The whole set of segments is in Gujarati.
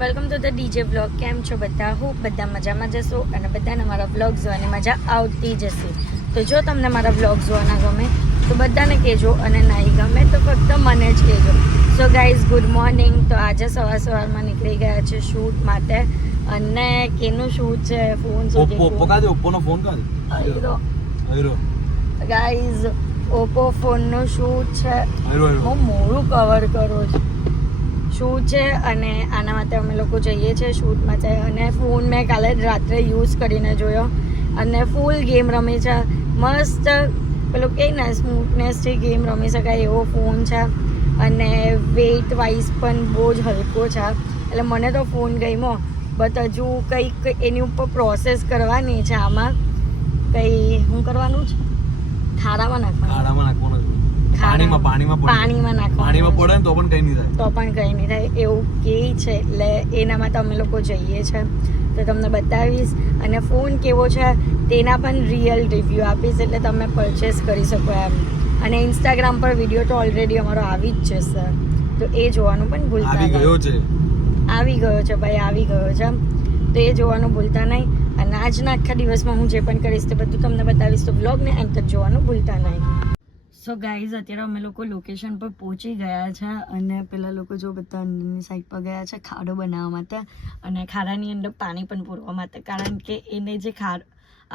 Welcome to the DJ blog. કેમ છો બધા? હું બધા મજામાં જશો અને બધાને મારા બ્લોગ જોવાની મજા આવતી જશે. તો જો તમને મારા બ્લોગ જોવાના ગમે તો બધાને કહેજો અને નહીં ગમે તો ફક્ત મને જ કહેજો. So guys, good morning. તો આજે સવારમાં નીકળી ગયા છે શૂટ માટે. અને કેનું શૂટ છે? ફોન ઓપ્પોનો ફોન ગાઈઝ, ઓપ્પો ફોનનું શૂટ છે. હું મોડું કવર કરું છું. શૂટ છે અને આના માટે અમે લોકો જઈએ છીએ શૂટ માટે. અને ફોન મેં કાલે રાત્રે યુઝ કરીને જોયો અને ફૂલ ગેમ રમી છે. મસ્ત પેલું કંઈ ને સ્મૂથનેસથી ગેમ રમી શકાય એવો ફોન છે. અને વેઇટ વાઇઝ પણ બહુ જ હલકો છે. એટલે મને તો ફોન ગમ્યો. બટ હજુ કંઈક એની ઉપર પ્રોસેસ કરવાની છે. આમાં કંઈ શું કરવાનું છે? ખાડામાં નાખવાનું. પાણીમાં નાખવાનું પડે તો પણ કંઈ નહીં થાય. તો પણ કંઈ નહીં થાય એવું કહે છે. એટલે એના માટે અમે લોકો જઈએ છીએ. તો તમને બતાવીશ અને ફોન કેવો છે તેના પણ રિયલ રિવ્યૂ આપીશ. એટલે તમે પરચેસ કરી શકો એમ. અને ઇન્સ્ટાગ્રામ પર વિડીયો તો ઓલરેડી અમારો આવી જ જશે. તો એ જોવાનું પણ ભૂલતા નહીં. આવી ગયો છે ભાઈ, આવી ગયો છે. તો એ જોવાનું ભૂલતા નહીં. અને આજના આખા દિવસમાં હું જે પણ કરીશ તે બધું તમને બતાવીશ. તો બ્લોગને એન્ડ તક જોવાનું ભૂલતા નહીં. સો ગાઈઝ, અત્યારે અમે લોકો લોકેશન પર પહોંચી ગયા છે. અને પેલા લોકો જો બધા અંદરની સાઈડ પર ગયા છે ખાડો બનાવવા માટે. અને ખાડાની અંદર પાણી પણ પૂરવા માટે. કારણ કે એને જે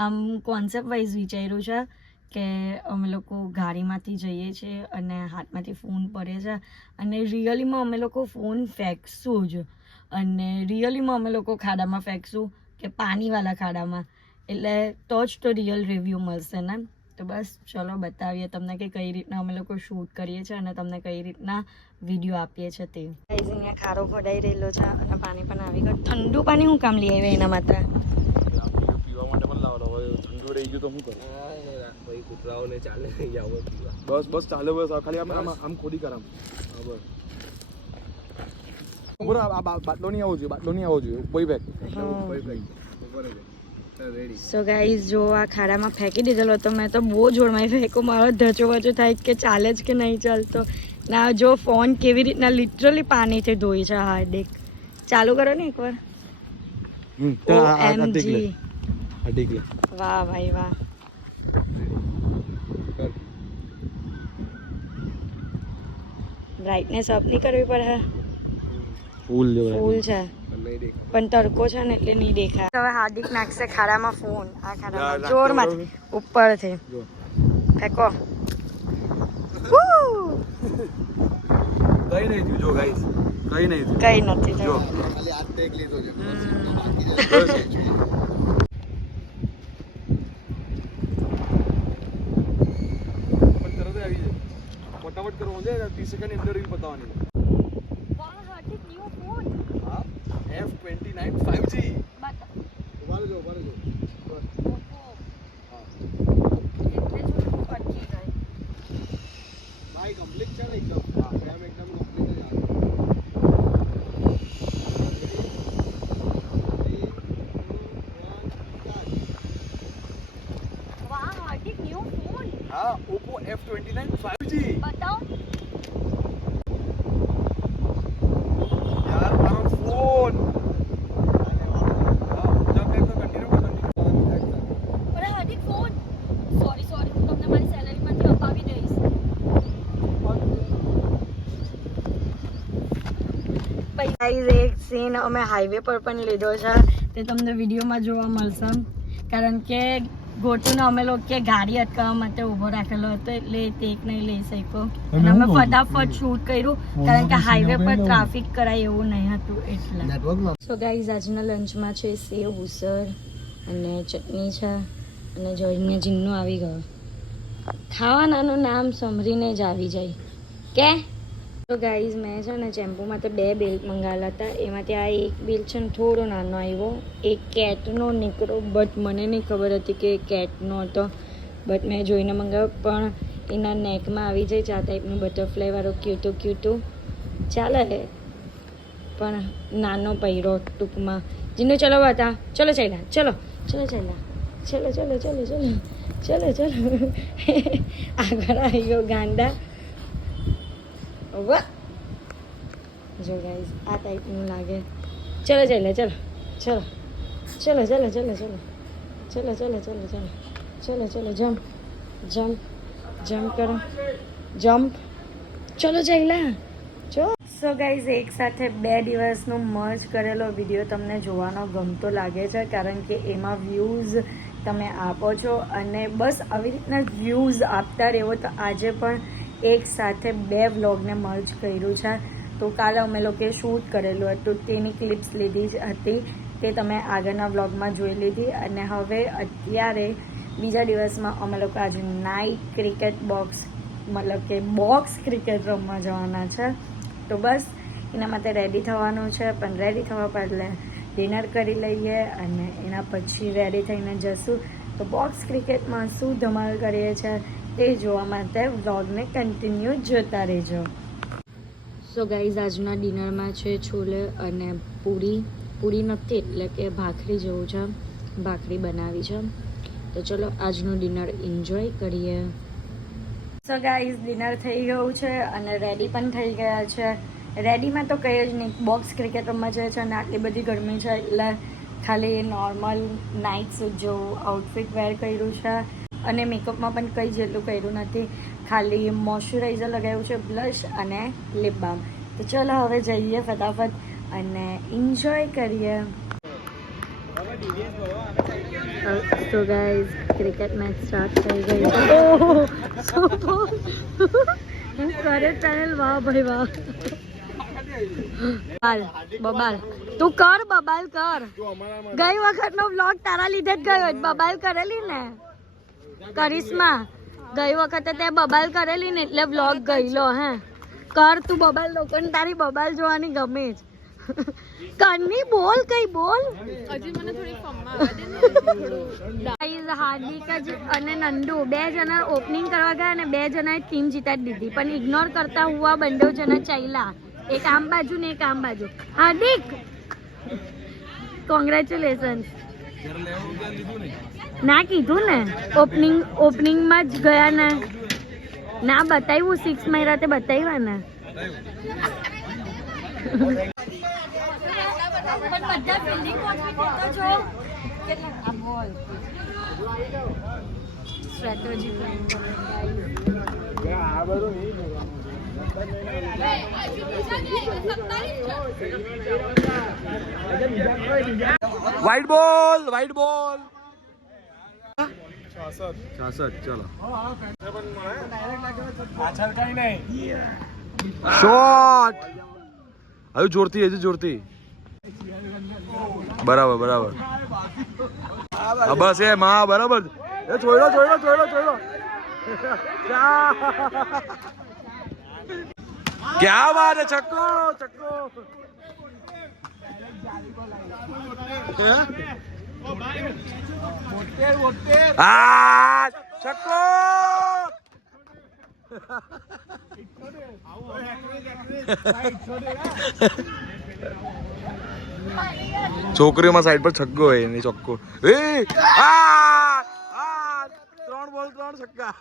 આમ કોન્સેપ્ટ વાઇઝ વિચાર્યું છે કે અમે લોકો ગાડીમાંથી જઈએ છીએ અને હાથમાંથી ફોન પડે છે. અને રિયલીમાં અમે લોકો ફોન ફેંકશું જ. અને રિયલીમાં અમે લોકો ખાડામાં ફેંકશું કે પાણીવાળા ખાડામાં. એટલે તો જ તો રિયલ રિવ્યૂ મળશે ને. તો બસ ચલો બતાવીએ તમને કે કઈ રીતના અમે લોકો શૂટ કરીએ છીએ અને તમને કઈ રીતના વિડીયો આપીએ છીએ તે. અહીંયા ખારો ખોડાઈ રહેલો છે અને પાણી પણ આવી ગયું. ઠંડુ પાણી હું કામ લઈ આવ્યા એના માટે? પીવા માટે પણ લાવવાનો હોય. ઠંડુ રહી ગયું તો શું કરું? ભાઈ કૂતરાઓને ચાલે નહીં આવો પીવા. બસ ચાલે. બસ ખાલી આમ ખોદી કરામ. બસ આ બાટલો નહીં આવવો જોઈએ. કોઈ બેગ સો ગાઈઝ, જો આ ખાડામાં ફેંકી દીધેલો તો મેં તો બહુ જોરમાં ફેંકું. મારો ધચો વચો થાય કે ચાલે જ કે નહીં ચાલતો. ના જો ફોન કેવી રીતના લિટરલી પાણીથી ધોઈ છે. હાર્દિક ચાલુ કરો ને એકવાર. OMG, વાહ ભાઈ વાહ. બ્રાઇટનેસ અપ નહીં કરવી પડે. ફૂલ છે પણ તડકો છે ને એટલે નહીં દેખાય. હવે હાર્દિક નાખશે ખાડામાં ફોન. આ ખાડામાં જોરમાંથી ઉપરથી ફેંકો. કઈ નથી થયું. ફટાફટ કરવો છે. 30 સેકન્ડ અંદર રીલ બતાવવાની. F29 5G. ઉભારો જો. ભાઈ કમ્પ્લીટ છે ને એકદમ. કેમ એકદમ કમ્પ્લીટ છે. વાહ હાર્દિક, ન્યુ ફોન. હા, Oppo F29 5G. બતાવો. યાર મારો ફોન. એક સીન અમે હાઈવે પર પણ લીધો છે. તે તમને વિડીયોમાં જોવા મળશે. કારણ કે ગોટુને અમે લોકો ગાડી અટકાવવા માટે ઊભો રાખેલો હતો એટલે તે એક નહીં લઈ શક્યો. અને અમે ફટાફટ શૂટ કર્યું કારણ કે હાઈવે પર ટ્રાફિક કરાય એવું નહીં હતું એટલે. સો ગાઈઝ, આજના લંચમાં છે સેવ ઉસળ અને ચટણી છે. અને જોઈને જીન્નો આવી ગયો. ખાવાનાનું નામ સાંભળીને જ આવી જાય કે. તો ગાઈઝ, મેં છે ને ચેમ્પુમાં તો 2 બિલ મંગાવેલા હતા. એમાંથી આ એક બિલ છે ને થોડો નાનો આવ્યો. એક કેટનો નીકળો. બટ મને નહીં ખબર હતી કે કેટનો હતો. બટ મેં જોઈને મંગાવ્યો. પણ એના નેકમાં આવી જાય છે આ ટાઈપનું બટરફ્લાયવાળો ક્યુટું ચાલે. પણ નાનો પૈરો ટૂંકમાં. જીનું ચલો બતા. ચલો ચાલ્યા. ચલો આગળ આવી ગયો ગાંડા. વાહ જો ગાઈઝ આ ટાઈપનું લાગે. ચલો જઈ લે, ચલો ચલો ચલો ચલો ચલો ચલો ચલો ચલો ચલો ચલો ચલો ચલો જમ્પ જમ્પ જમ્પ કરો જમ્પ. ચલો જઈલા જો. સો ગાઈઝ એક સાથે 2 દિવસનો મર્જ કરેલો વિડીયો તમને જોવાનો ગમતો લાગે છે, કારણ કે એમાં વ્યૂઝ તમે આપો છો અને બસ આવી રીતના વ્યૂઝ આપતા રહેવો. તો આજે પણ એક સાથે 2 વ્લોગને મર્જ કર્યું છે. તો કાલે અમે લોકોએ શૂટ કરેલું હતું, તેની ક્લિપ્સ લીધી હતી, તે તમે આગળના વ્લોગમાં જોઈ લીધી. અને હવે અત્યારે બીજા દિવસમાં અમે લોકો આજે નાઇટ ક્રિકેટ બોક્સ મતલબ કે બોક્સ ક્રિકેટ રમવા જવાના છે. તો બસ એના માટે રેડી થવાનું છે, પણ રેડી થવા પહેલાં ડિનર કરી લઈએ અને એના પછી રેડી થઈને જશું. તો બોક્સ ક્રિકેટમાં શું ધમાલ કરીએ છીએ તે જોવા માટે વ્લોગને કન્ટિન્યુ જોતા રહેજો. સો ગાઈઝ આજના ડિનરમાં છે છોલે અને પૂરી નથી એટલે કે ભાખરી જેવું છે, ભાખરી બનાવી છે. તો ચલો આજનું ડિનર એન્જોય કરીએ. સો ગાઈઝ ડિનર થઈ ગયું છે અને રેડી પણ થઈ ગયા છે. રેડીમાં તો કંઈ જ નહીં, બોક્સ ક્રિકેટ રમવા જાય છે અને આટલી બધી ગરમી છે એટલે ખાલી નોર્મલ નાઇટ સૂટ જેવું આઉટફિટ વેર કર્યું છે અને મેકઅપમાં પણ કંઈ જ એટલું કર્યું નથી, ખાલી મોઇશ્ચરાઇઝર લગાવ્યું છે, બ્લશ અને લિપ બામ. તો ચલો હવે જઈએ ફટાફટ અને એન્જોય કરીએ. તો ગાઈઝ ક્રિકેટ મેચ સ્ટાર્ટ થઈ ગઈ છે. ઓહ હું કરે ચેનલ, વાહ ભાઈ વાહ. બબાલ તું કર, બબાલ કર. ગઈ વખતનો વ્લોગ તારા લીધે જ ગયો, બબાલ કરેલી ને કરિશ્મા. ગઈ વખતે તે બબાલ કરેલી ને એટલે વ્લોગ ગયેલો. હે કર તું બબાલ, લોકોને તારી બબાલ જોવાની ગમે જ. કરની બોલ, કઈ બોલ. હજી મને થોડી ફમમાં હાર્દિક અને નંદુ 2 જણા ઓપનિંગ કરવા ગયા અને 2 જણાએ ટીમ જીતાડી દીધી, પણ ઇગ્નોર કરતા હુઆ બંને જણા ચાલ્યા, એક આમ બાજુ ને એક આમ બાજુ. હાર્દિક કોંગ્રેચ્યુલેશન્સ. ના કીધું ને ઓપનિંગમાં જ ગયા ને, ના બતાવ્યું 6 માર્યા તે બતાવ્યા ને. બધા ફિલ્ડિંગ પહોંચવી દેતો છો કેટલા આ બોલ સ્ટ્રેટેજી પ્લાન વાઇટ બોલ 66. ચલો શોટ. હજુ જોરથી. બરાબર. બસ એમ, હા બરાબર. એ છોડો. ક્યાં વાત હે, છક્કો. આ છક્કો. છોકરીઓમાં સાઈડ પર છગ્ગો હોય એની ચોખ્ખો. 3 બોલ 3 છક્કા.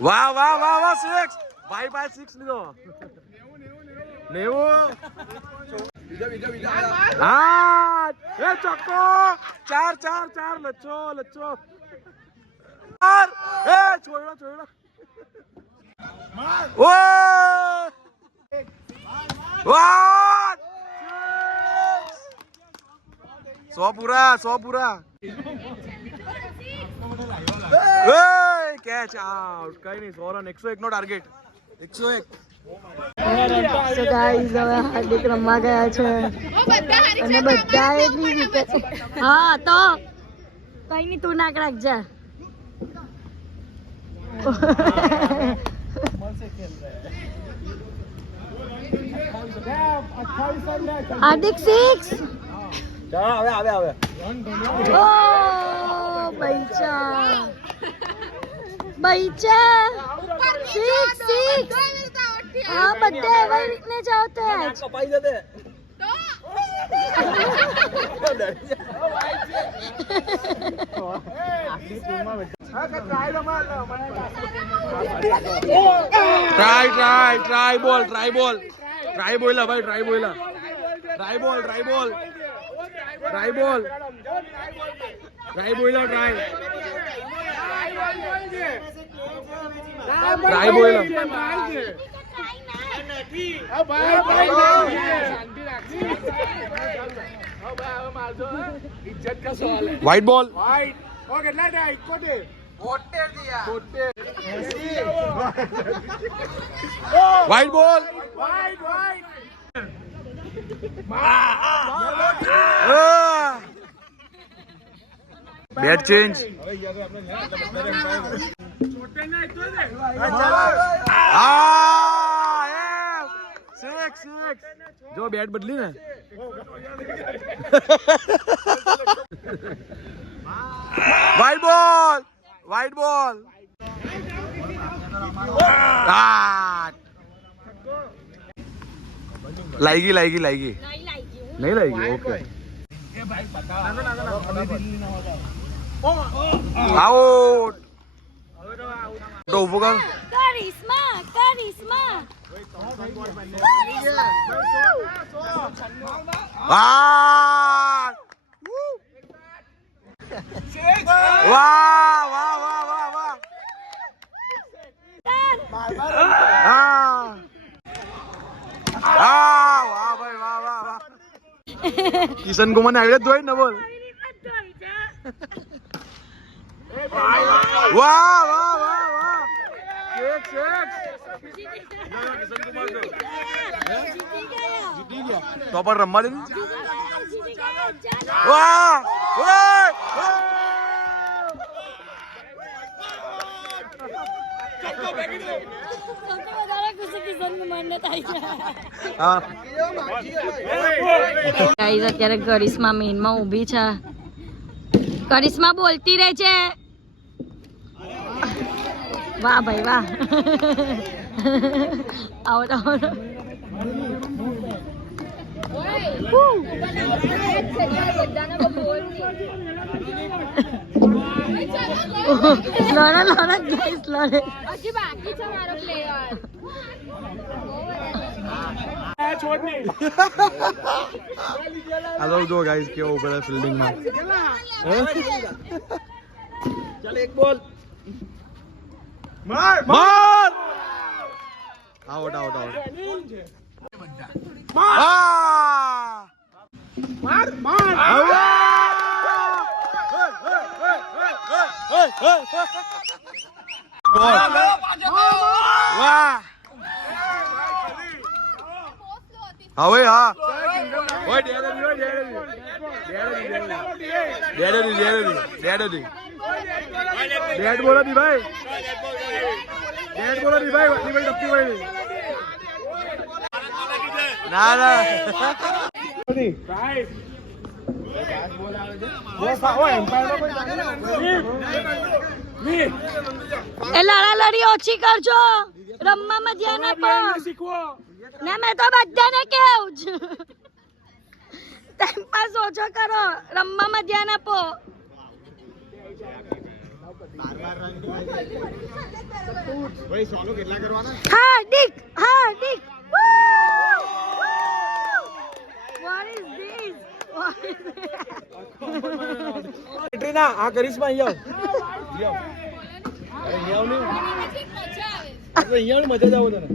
વાહ 6 ભાઈ 6 લીધો. 90. હા એ ચોખ્ખો. 4 લચ્છો. એ છોડો. ઓ વાહ 100 પૂરા. Catch out. કઈ નહીં, 100 રન, 101 નો ટાર્ગેટ. 101. સો ગાઈઝ હવે હાર્દિક રમવા ગયા છે અને બધાએ વિકેટ. હા તો કઈ નહીં, તું નાક રાખજે. હાર્દિક 6. ચાલ આવે. ઓ બૈચા 6. હા બધા એવી રીતને જાવ તો કપાઈ જતે. ટ્રાય બોલ ભાઈ ટ્રાય વ્હાઈટ બોલ વ્હાઈટ બોલ બેટ ચેન્જ જો બેટ બદલી ને વ્હાઈટ બોલ લાગી નહીં લાગી ઓકે આઉટ તો ઉભો કર કિશન કુમાર ને આગળ જોઈ ને બોલ તો પણ રમવા દે અત્યારે કરિશ્મા મેનમાં ઊભી છે. કરિશ્મા બોલતી રહે છે. વાહ ભાઈ વાહ. આવો हेलो जो गाइस क्या हो गया फील्डिंग में चल एक बॉल मार आउट હવે હા ઓય ડેડી બેટ બોલો દી ભાઈ ડપ્પી ભાઈ ના એ લડાલડી ઓછી કરજો. રમવામાં ધ્યાન આપો. ના મેં તો બધાને કેવું જ ટાઈમ પાસ ઓછો કરો. રમવામાં ધ્યાન આપો. હાર્દિક What is this? ના આ કરિશ્મા અહીંયા મજા જાવ તને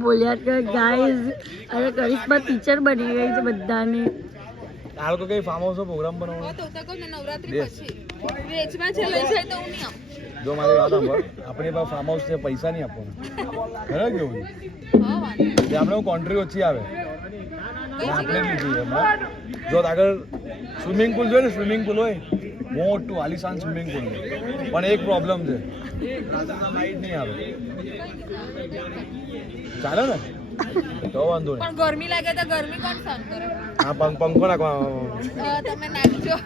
બોલ્યા કે ગાઈઝ અરે કરિશ્મા ટીચર બની ગઈ છે બધાને. આ લોકો કઈ ફાર્મ હાઉસ પ્રોગ્રામ બનાવવાનો નવરાત્રી પછી વેચવા છે લઈ જાય તો હું નહીં આવું. જો મારી વાત સાંભળ આપણે પાસે ફાર્મ હાઉસ છે પૈસા નહીં આપવાના ખરા કેવું આપણે કોન્ટ્રી ઓછી આવે આપણે લીધી હમણાં જો આગળ સ્વિમિંગ પુલ જોઈએ ને સ્વિમિંગ પુલ હોય મોટું આલિશાન સ્વિમિંગ પુલ પણ એક પ્રોબ્લેમ છે લાઈટ નહીં આવે ચાલે ને તો વાંધો નહીં પણ ગરમી લાગે તો ગરમી કોણ સહન કરે? હા પંખો નાખવા તમે નાખજો.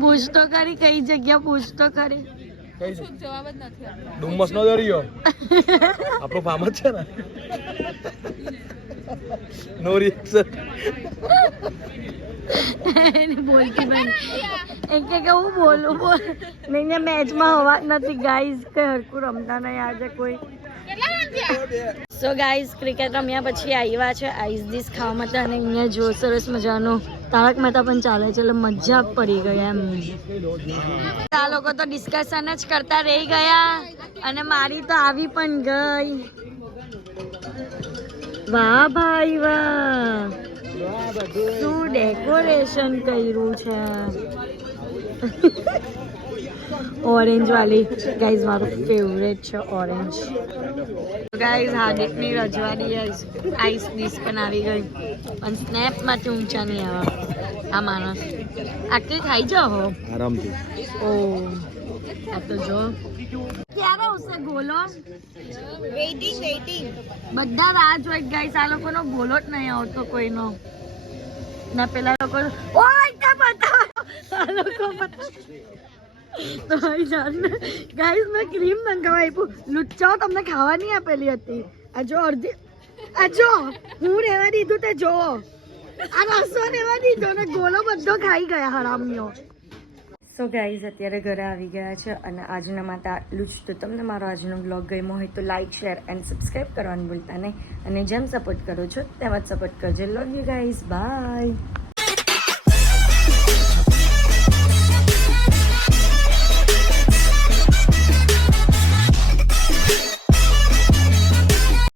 પૂછ તો કરી કઈ જગ્યા પૂછ તો કરી. કઈ છે જવાબ જ નથી આપતો. ડુમ્મસ નો દરિયો આપણું ફાર્મ જ છે ને નો રિએક્શન એને બોલતી પણ એમ કે હું બોલ નહીં મેચમાં હવા જ નથી ગાઈઝ કઈ હરકું રમતા નહીં આજે કોઈ. સો ગાઈઝ ક્રિકેટ રમ્યા પછી આવ્યા છે આઈસ ડીશ ખાવા માટે અને અહીંયા જો સરસ મજાનું તારક મહેતા પણ ચાલે છે એટલે મજા પડી ગઈ એમ. આ લોકો તો ડિસ્કશન જ કરતા રહી ગયા અને મારી તો આવી પણ ગઈ. વાહ ભાઈ વાહ, શું ડેકોરેશન કર્યું છે. ઓરેન્જ વાલી ગાઈઝ મારું ફેવરેટ છે ઓરેન્જ. ગાઈઝ હાર્દિકની રજવાડી આઈસ ડીશ પણ આવી ગઈ પણ સ્નેપમાંથી ઊંચા નહીં આવે આ માણસ. આટલી ખાઈ જાઓ આરામથી. ઓ આ તો જો ક્યારે આવશે ગોલો. વેઇટિંગ બધા રાહ જોઈ ગાઈઝ. આ લોકોનો ગોલો જ નહીં આવતો કોઈનો. ના પેલા લોકો ઓય કે બતાવો આ લોકો બતાવો તો ભાઈ જાન ગાઈસ મેં ક્રીમ મંગાવા આપ્યું. લુચ્ચાઓ તમને ખાવા નહીં આપેલી હતી. આ જો અડધી આ જો હું રહેવા દીધું તે જો આ રસો રહેવા દીધો ને ગોલો બધો ખાઈ ગયા હરામીઓ. સો ગાઈઝ અત્યારે ઘરે આવી ગયા છે અને આજના માટે આટલું જ. તો તમને મારો આજનો બ્લોગ ગમ્યો હોય તો લાઇક શેર એન્ડ સબસ્ક્રાઈબ કરવાનું ભૂલતા નહીં અને જેમ સપોર્ટ કરો છો તેમ જ સપોર્ટ કરજો. Love you guys, by.